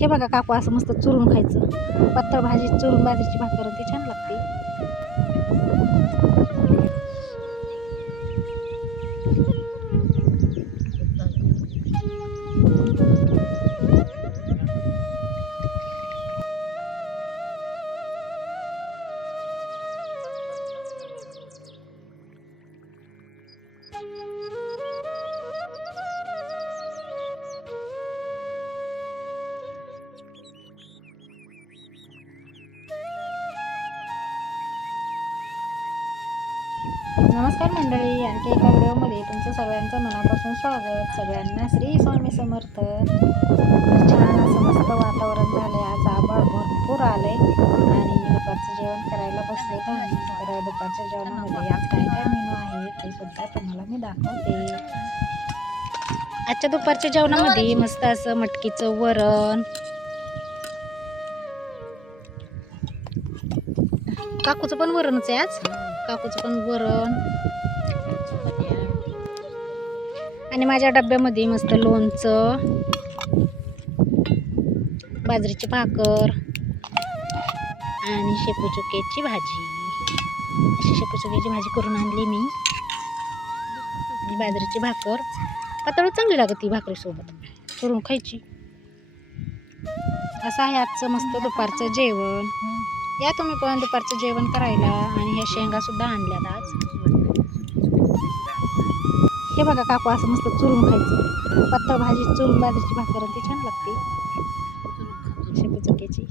हे बघा काकू असं मस्त चुरून खायचं. पातळ भाजी चुरून बाजरीची भाकर ती छान लागते. नमस्कार मंडळी, आणखी एका व्हिडिओमध्ये तुमचं सगळ्यांचं मनापासून स्वागत. सगळ्यांना श्री स्वामी समर्थ. छान असं मस्त वातावरण झालंय. आज आभाळ भरपूर आलंय आणि दुपारचं जेवण करायला बसले तर दुपारच्या जेवणामध्ये आज काय काय मेनू आहे ते सुद्धा तुम्हाला मी दाखवते. आजच्या दुपारच्या जेवणामध्ये मस्त असं मटकीचं वरण, काकूचं पण वरणच आहे आज. काकूचं पण वरण आणि माझ्या डब्यामध्ये मस्त लोणचं, बाजरीची भाकर आणि शेपूचुक्याची भाजी. अशी शेपूचुक्याची भाजी करून आणली मी. बाजरीची भाकर पातळ चांगली लागते भाकरीसोबत करून खायची. असं आहे आजचं मस्त दुपारचं जेवण. या तुम्ही पण दुपारचं जेवण करायला. आणि ह्या शेंगा सुद्धा आणल्यात आज. हे बघा काकू असं मस्त चुरून खायचं. पातळ भाजी चुरून बाजरीची भाकर ती छान लागते शेपूचुक्याची.